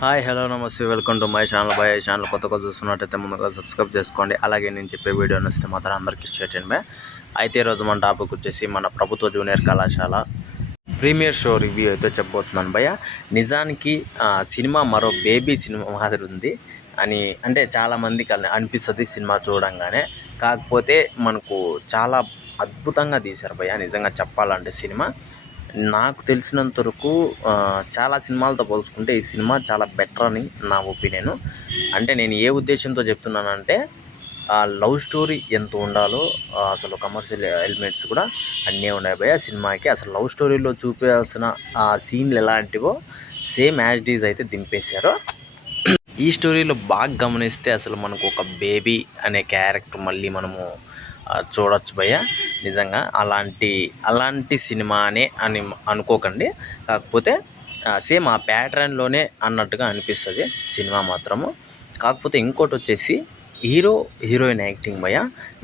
Hi hello నమస్తే welcome to my channel bye. Channel కొత్తగా చూస్తున్నట్టయితే ముందుగా సబ్స్క్రైబ్ చేసుకోండి. అలాగే నేను చెప్పే వీడియో నచ్చితే మాత్రం అందరికీ షేర్ చేయండి. అయితే ఈరోజు మన టాపిక్ వచ్చేసి మన ప్రభుత్వ జూనియర్ కళాశాల ప్రీమియర్ షో రివ్యూ అయితే చెప్పబోతున్నాను భయ్య. నిజానికి సినిమా మరో బేబీ సినిమా మాదిరి ఉంది అని అంటే చాలామందికి అనిపిస్తుంది సినిమా చూడంగానే. కాకపోతే మనకు చాలా అద్భుతంగా తీశారు భయ్య. నిజంగా చెప్పాలంటే సినిమా నాకు తెలిసినంత వరకు చాలా సినిమాలతో పోల్చుకుంటే ఈ సినిమా చాలా బెటర్ అని నా ఒపీనియన్. అంటే నేను ఏ ఉద్దేశంతో చెప్తున్నానంటే లవ్ స్టోరీ ఎంత ఉండాలో అసలు కమర్షియల్ ఎలిమెంట్స్ కూడా అన్నీ ఉన్నాయి భయ్య సినిమాకి. అసలు లవ్ స్టోరీలో చూపించాల్సిన ఆ సీన్లు ఎలాంటివో సేమ్ యాజ్ డీజ్ అయితే దింపేశారు. ఈ స్టోరీలో బాగా గమనిస్తే అసలు మనకు ఒక బేబీ అనే క్యారెక్టర్ మళ్ళీ మనము చూడొచ్చు భయ్య. నిజంగా అలాంటి సినిమానే అని అనుకోకండి. కాకపోతే సేమ్ ఆ ప్యాటర్న్లోనే అన్నట్టుగా అనిపిస్తుంది సినిమా మాత్రము. కాకపోతే ఇంకోటి వచ్చేసి హీరోయిన్ యాక్టింగ్ భయ్య.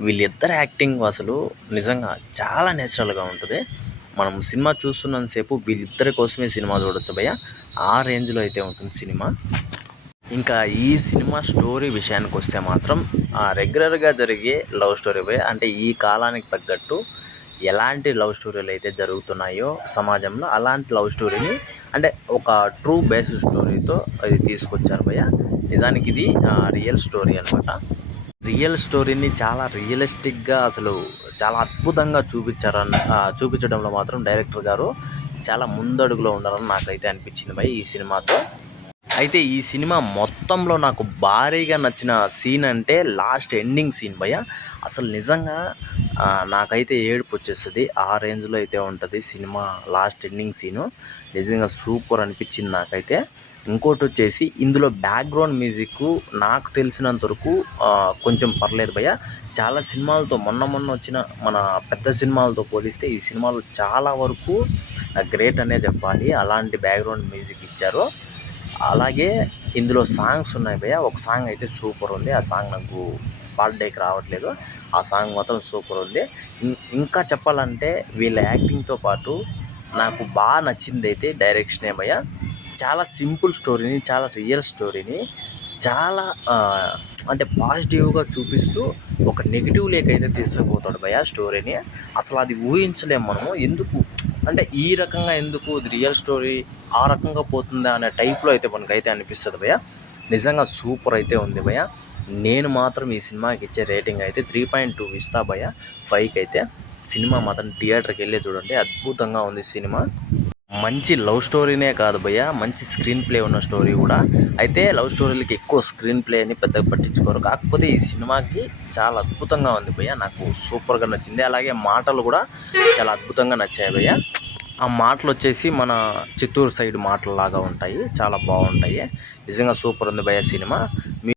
వీళ్ళిద్దరు యాక్టింగ్ అసలు నిజంగా చాలా నేచురల్గా ఉంటుంది. మనం సినిమా చూస్తున్నంతసేపు వీళ్ళిద్దరి కోసమే సినిమా చూడొచ్చు భయ్య. ఆ రేంజ్లో అయితే ఉంటుంది సినిమా. ఇంకా ఈ సినిమా స్టోరీ విషయానికి వస్తే మాత్రం రెగ్యులర్గా జరిగే లవ్ స్టోరీ భయ్య. అంటే ఈ కాలానికి తగ్గట్టు ఎలాంటి లవ్ స్టోరీలు అయితే జరుగుతున్నాయో సమాజంలో అలాంటి లవ్ స్టోరీని అంటే ఒక ట్రూ బేస్డ్ స్టోరీతో అది తీసుకొచ్చారు భయ్య. నిజానికి ఇది రియల్ స్టోరీ అనమాట. రియల్ స్టోరీని చాలా రియలిస్టిక్గా అసలు చాలా అద్భుతంగా చూపించడంలో మాత్రం డైరెక్టర్ గారు చాలా ముందడుగులో ఉండాలని నాకైతే అనిపించింది భయ్య ఈ సినిమాతో. అయితే ఈ సినిమా మొత్తంలో నాకు భారీగా నచ్చిన సీన్ అంటే లాస్ట్ ఎండింగ్ సీన్ భయ్య. అసలు నిజంగా నాకైతే ఏడుపు వచ్చేస్తుంది. ఆ రేంజ్లో అయితే ఉంటుంది సినిమా లాస్ట్ ఎండింగ్ సీను. నిజంగా సూపర్ అనిపించింది నాకైతే. ఇంకోటి వచ్చేసి ఇందులో బ్యాక్గ్రౌండ్ మ్యూజిక్ నాకు తెలిసినంత వరకు కొంచెం పర్లేదు భయ్య. చాలా సినిమాలతో మొన్న వచ్చిన మన పెద్ద సినిమాలతో పోలిస్తే ఈ సినిమాలో చాలా వరకు గ్రేట్ అనే చెప్పాలి. అలాంటి బ్యాక్గ్రౌండ్ మ్యూజిక్ ఇచ్చారు. అలాగే ఇందులో సాంగ్స్ ఉన్నాయి భయ్య. ఒక సాంగ్ అయితే సూపర్ ఉంది. ఆ సాంగ్ నాకు పాడడానికి రావట్లేదు. ఆ సాంగ్ మాత్రం సూపర్ ఉంది. ఇంకా చెప్పాలంటే వీళ్ళ యాక్టింగ్తో పాటు నాకు బాగా నచ్చింది అయితే డైరెక్షనే భయ్య. చాలా సింపుల్ స్టోరీని, చాలా రియల్ స్టోరీని చాలా అంటే పాజిటివ్గా చూపిస్తూ ఒక నెగిటివ్ లేకైతే తీసుకుపోతాడు భయ్య స్టోరీని. అసలు అది ఊహించలేము మనము. ఎందుకు అంటే ఈ రకంగా ఎందుకు రియల్ స్టోరీ ఆ రకంగా పోతుందా అనే టైప్లో అయితే మనకైతే అనిపిస్తుంది భయ్య. నిజంగా సూపర్ అయితే ఉంది భయ్య. నేను మాత్రం ఈ సినిమాకి ఇచ్చే రేటింగ్ అయితే 3.2 ఇస్తా భయ్య 5కి అయితే. సినిమా మాత్రం థియేటర్కి వెళ్ళి చూడండి, అద్భుతంగా ఉంది సినిమా. మంచి లవ్ స్టోరీనే కాదు భయ్య, మంచి స్క్రీన్ ప్లే ఉన్న స్టోరీ కూడా. అయితే లవ్ స్టోరీలకి ఎక్కువ స్క్రీన్ ప్లే అని పెద్దగా పట్టించుకోరు. కాకపోతే ఈ సినిమాకి చాలా అద్భుతంగా ఉంది భయ్య. నాకు సూపర్గా నచ్చింది. అలాగే మాటలు కూడా చాలా అద్భుతంగా నచ్చాయి భయ్య. ఆ మాటలు వచ్చేసి మన చిత్తూరు సైడ్ మాటలలాగా ఉంటాయి, చాలా బాగుంటాయి. నిజంగా సూపర్ ఉంది భయ్య సినిమా.